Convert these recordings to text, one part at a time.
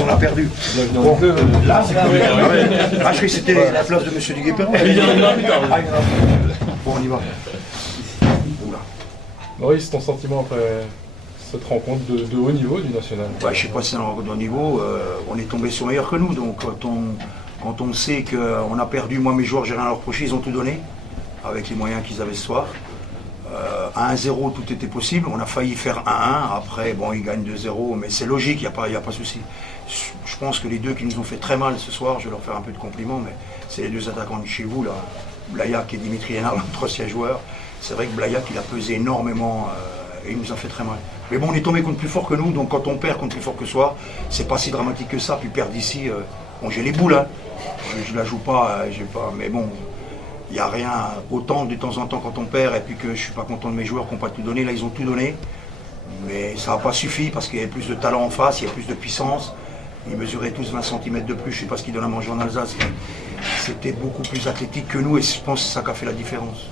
On a perdu. Bon, là, je croyais que c'était la place de M. Duguay-Perron. Bon, on y va. Oula. Maurice, ton sentiment après cette rencontre de haut niveau du national? Ouais, je ne sais pas si c'est un rencontre de haut niveau. On est tombé sur meilleur que nous. Donc, quand on sait qu'on a perdu, moi, mes joueurs, j'ai rien à leur reprocher, ils ont tout donné avec les moyens qu'ils avaient ce soir. À 1-0, tout était possible. On a failli faire 1-1. Après, bon, ils gagnent 2-0, mais c'est logique, il n'y a pas de souci. Je pense que les deux qui nous ont fait très mal ce soir, je vais leur faire un peu de compliments, mais c'est les deux attaquants de chez vous, là, Blayak et Dimitri Hénard, notre ancien joueur. C'est vrai que Blayak, il a pesé énormément et il nous a fait très mal. Mais bon, on est tombé contre plus fort que nous, donc quand on perd contre plus fort que soi, c'est pas si dramatique que ça. Puis perdre ici, bon, j'ai les boules, hein. Je la joue pas, mais bon. Il n'y a rien, autant de temps en temps quand on perd et puis que je ne suis pas content de mes joueurs qui n'ont pas tout donné. Là, ils ont tout donné, mais ça n'a pas suffi parce qu'il y avait plus de talent en face, il y a plus de puissance. Ils mesuraient tous 20 cm de plus, je ne sais pas ce qu'ils donnent à manger en Alsace. C'était beaucoup plus athlétique que nous et je pense que c'est ça qui a fait la différence.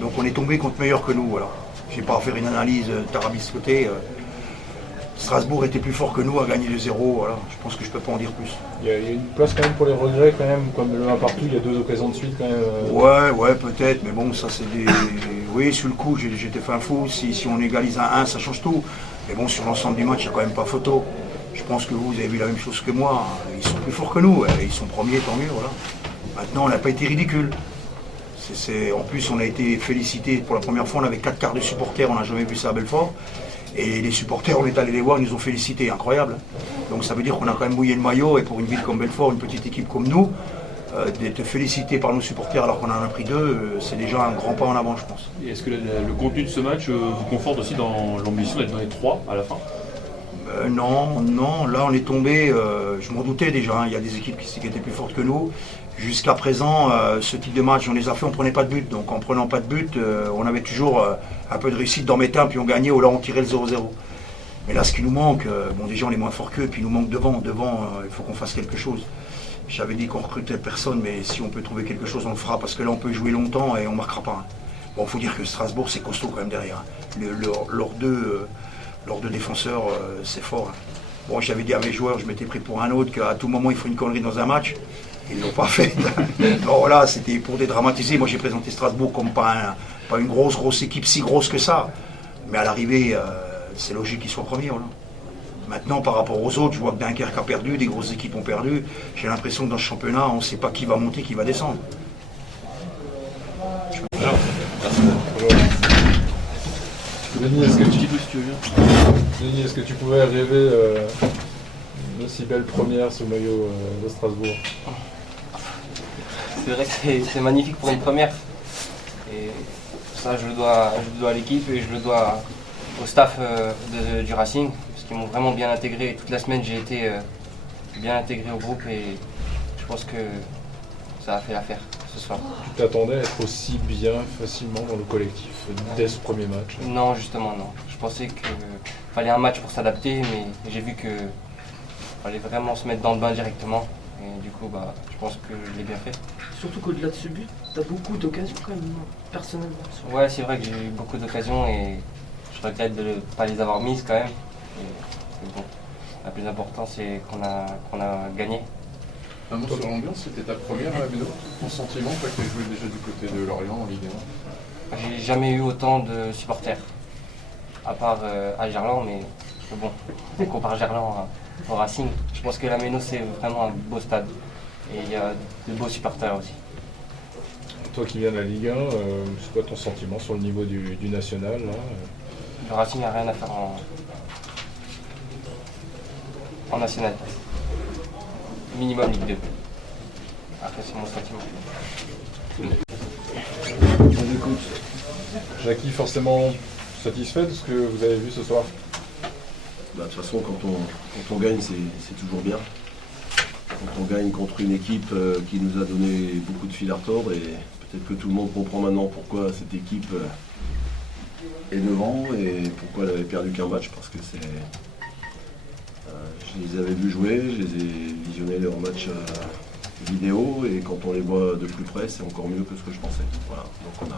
Donc on est tombé contre meilleur que nous, voilà. Je n'ai pas à faire une analyse tarabiscotée. Strasbourg était plus fort que nous, a gagné 2-0, voilà. Je pense que je ne peux pas en dire plus. Il y a une place quand même pour les regrets, quand même, comme le 1 partout, il y a 2 occasions de suite quand même. Ouais, peut-être, mais bon, ça c'est des... Oui, sur le coup, j'étais fin fou. Si on égalise à 1, ça change tout. Mais bon, sur l'ensemble du match, il n'y a quand même pas photo. Je pense que vous avez vu la même chose que moi. Ils sont plus forts que nous, ils sont premiers, tant mieux, voilà. Maintenant, on n'a pas été ridicule. En plus, on a été félicité pour la première fois, on avait 4 quarts de supporters, on n'a jamais vu ça à Belfort. Et les supporters, on est allé les voir, ils nous ont félicités, incroyable. Donc ça veut dire qu'on a quand même mouillé le maillot, et pour une ville comme Belfort, une petite équipe comme nous, d'être félicité par nos supporters alors qu'on en a pris 2, c'est déjà un grand pas en avant, je pense. Et est-ce que le contenu de ce match vous conforte aussi dans l'ambition d'être dans les 3 à la fin? Non, là on est tombé, je m'en doutais déjà, hein, il y a des équipes qui étaient plus fortes que nous. Jusqu'à présent, ce type de match, on les a fait, on ne prenait pas de but. Donc en ne prenant pas de but, on avait toujours un peu de réussite d'en mettre un, puis on gagnait, ou là on tirait le 0-0. Mais là, ce qui nous manque, bon déjà on est moins fort qu'eux, puis il nous manque devant, il faut qu'on fasse quelque chose. J'avais dit qu'on recrutait personne, mais si on peut trouver quelque chose, on le fera, parce que là on peut jouer longtemps et on ne marquera pas. Hein. Bon, il faut dire que Strasbourg, c'est costaud quand même derrière. Hein. Leurs deux défenseurs, c'est fort. Hein. Bon, j'avais dit à mes joueurs, je m'étais pris pour un autre, qu'à tout moment il faut une connerie dans un match. Ils ne l'ont pas fait. Non, voilà, c'était pour dédramatiser. Moi, j'ai présenté Strasbourg comme pas une grosse équipe, si grosse que ça. Mais à l'arrivée, c'est logique qu'ils soient premiers. Voilà. Maintenant, par rapport aux autres, je vois que Dunkerque a perdu, des grosses équipes ont perdu. J'ai l'impression que dans ce championnat, on ne sait pas qui va monter, qui va descendre. Denis, est-ce que tu pouvais rêver une aussi belle première sous le maillot de Strasbourg? C'est vrai que c'est magnifique pour une première. Et ça, je le dois à l'équipe et je le dois au staff du Racing, parce qu'ils m'ont vraiment bien intégré. Toute la semaine, j'ai été bien intégré au groupe et je pense que ça a fait l'affaire ce soir. Tu t'attendais à être aussi bien facilement dans le collectif dès ce premier match? Non, justement, non. Je pensais qu'il fallait un match pour s'adapter, mais j'ai vu qu'il fallait vraiment se mettre dans le bain directement. Et du coup, je pense que je l'ai bien fait. Surtout qu'au-delà de ce but, tu as beaucoup d'occasions quand même, personnellement. Ouais, c'est vrai que j'ai eu beaucoup d'occasions et je regrette de ne pas les avoir mises quand même. Mais bon, la plus important, c'est qu'on a gagné. Un mot sur l'ambiance, c'était ta première à la Bédo? Ton sentiment, toi qui as joué déjà du côté de Lorient en Ligue 1? J'ai jamais eu autant de supporters, à part à Gerland, mais bon, on compare Gerland au Racing. Je pense que la Méno, c'est vraiment un beau stade et il y a de beaux supporters aussi. Toi qui viens de la Ligue 1, c'est quoi ton sentiment sur le niveau du national là? Le Racing n'a rien à faire en national. Minimum Ligue 2. Après, c'est mon sentiment. Je l'écoute. Jackie, forcément satisfait de ce que vous avez vu ce soir? De toute façon, quand on gagne, c'est toujours bien. Quand on gagne contre une équipe qui nous a donné beaucoup de fil à retordre, et peut-être que tout le monde comprend maintenant pourquoi cette équipe est devant et pourquoi elle avait perdu qu'un match, parce que je les avais vus jouer, je les ai visionnés leur match vidéo, et quand on les voit de plus près, c'est encore mieux que ce que je pensais. Voilà. Donc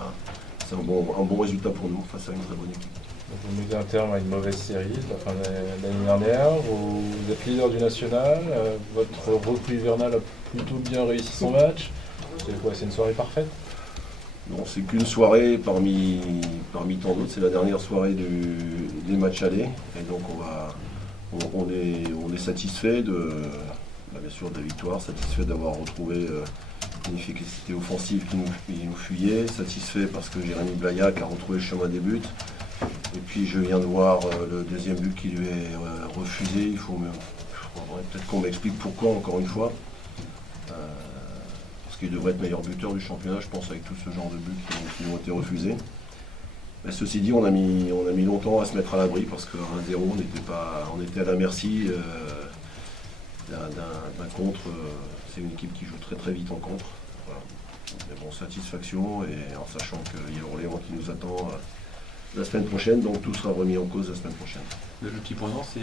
c'est un bon résultat pour nous face à une très bonne équipe. Donc vous mettez un terme à une mauvaise série de la fin de l'année dernière. Vous êtes leader du national. Votre recrue hivernale a plutôt bien réussi son match. C'est quoi, c'est une soirée parfaite? Non, c'est qu'une soirée parmi tant d'autres. C'est la dernière soirée des matchs allés. Et donc on est satisfait bien sûr de la victoire, satisfait d'avoir retrouvé une efficacité offensive qui nous fuyait, satisfait parce que Jérémy Blaillac a retrouvé le chemin des buts. Et puis je viens de voir le deuxième but qui lui est refusé. Il faudrait peut-être qu'on m'explique pourquoi, encore une fois. Parce qu'il devrait être meilleur buteur du championnat, je pense, avec tout ce genre de buts qui ont été refusés. Mais ceci dit, on a mis longtemps à se mettre à l'abri parce qu'à 1-0, on était à la merci d'un contre. C'est une équipe qui joue très très vite en contre. Voilà. Mais bon, satisfaction, et en sachant qu'il y a Orléans qui nous attend la semaine prochaine, donc tout sera remis en cause la semaine prochaine. Le petit point noir, c'est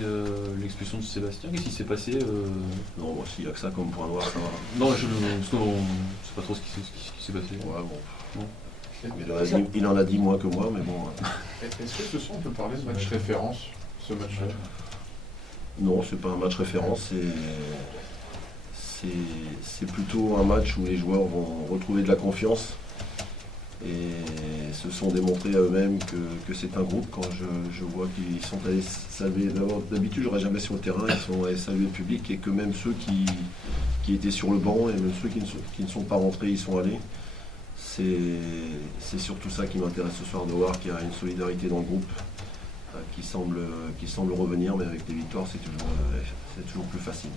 l'expulsion de Sébastien. Qu'est-ce qui s'est passé Non, bon, s'il n'y a que ça comme point noir, ça va. Non, parce qu'on ne sait pas trop ce qui s'est passé. Ouais, bon. Non. Il en a dit moins que moi, mais bon. Est-ce que ce soir on peut parler de match référence, ce match-là? Non, c'est pas un match référence, c'est plutôt un match où les joueurs vont retrouver de la confiance et se sont démontrés à eux-mêmes que c'est un groupe. Quand je vois qu'ils sont allés saluer, d'habitude je n'aurais jamais sur le terrain, ils sont allés saluer le public, et que même ceux qui étaient sur le banc et même ceux qui ne sont pas rentrés, ils sont allés. C'est surtout ça qui m'intéresse ce soir, de voir qu'il y a une solidarité dans le groupe qui semble revenir, mais avec des victoires c'est toujours plus facile.